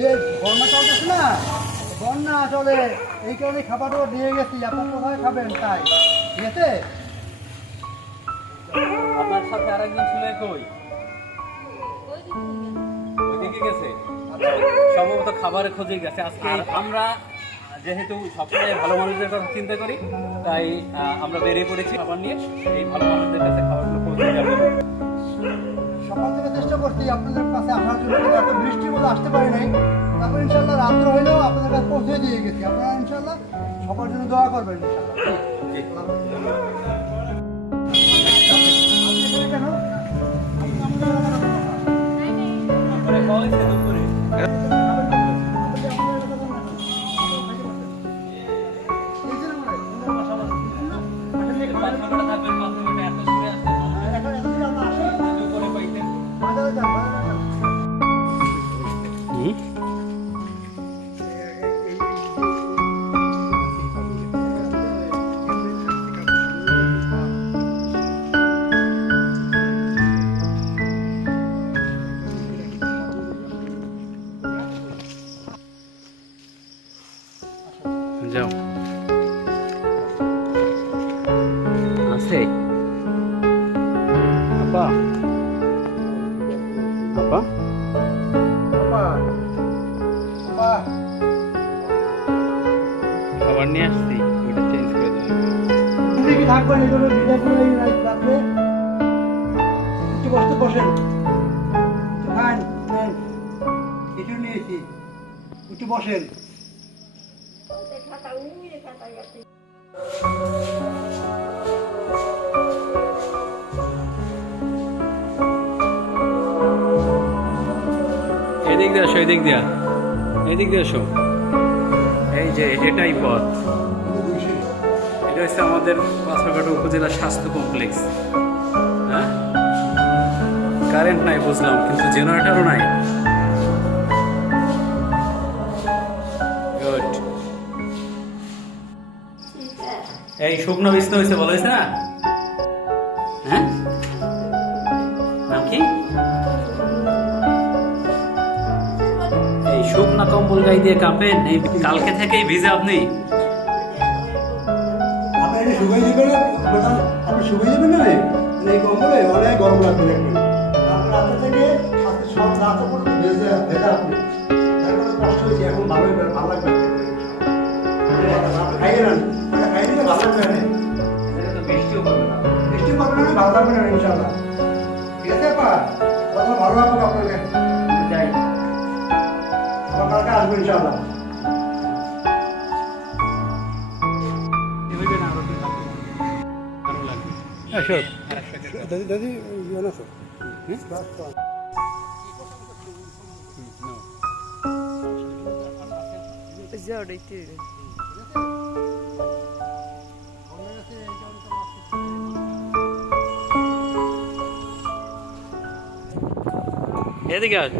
যে বন্যা চলতেছে না বন্যা চলে এই কারণে খাবারটা দিয়ে গেছি আপনার কোথায় খাবেন তাই। ঠিক আছে আপনার সাথে আরেকজন ছিল কই ওইদিকে গেছে। সম্ভবত খাবারের খোঁজে গেছে। আজকে আমরা যেহেতু সবসময় ভালো মানুষদের কথা চিন্তা করি তাই আমরা বেরিয়ে পড়েছি খাবার নিয়ে। এই ভালো মানুষদের কাছে খাবারগুলো পৌঁছে যাবে। সকাল থেকে চেষ্টা করছি আপনাদের কাছে আসার জন্য বৃষ্টির মধ্যে আসতে পারি নাই। তারপর ইনশাল্লাহ রাত্র হইলেও আপনাদের কাছে পৌঁছে দিয়ে গেছি। আপনারা ইনশাল্লাহ সবার জন্য দোয়া করবেন ইনশাল্লাহ যাও। আছে। আপা। আপা। খাবার নিয়ে আসছি ওটা চেঞ্জ করে দেবো। থাকবেন এই জন্য বিদায় করে এই রাত্রে একটু বসতে বসেন। খান কিছু নিয়েছি একটু বসেন। এদিক দিয়ে আসো, এদিক দিয়া। এদিক দিয়ে আসো। এই যে, এটাই পথ। এটা হচ্ছে আমাদের পাথরঘাটা উপজেলা স্বাস্থ্য কমপ্লেক্স। হ্যাঁ? কারেন্ট নাই, বুঝলাম, কিন্তু জেনারেটরও নাই। এই শুকনো বিছনা হয়েছে ভালো হয়েছে না? হ্যাঁ? নাম কি? এই শুকনা কম্বল গায়ে দিয়ে কাঁপেন, এই কালকে থেকেই ভিজে আপনি। কষ্ট হয়েছে, এখন ভালো লাগবে। লাগবে না বৃষ্টিও করবে না। বৃষ্টি পড়বে না ভালো লাগবে না ইনশাল্লাহ ঠিক আছে আপা কথা ভালো লাগবে আপনাকে যাই। আবার কালকে আসব ইনশাল্লাহ এভাবে না আরও দিন আরও লাগবে। আসো দাদি দাদি ইয়ে না Here they go.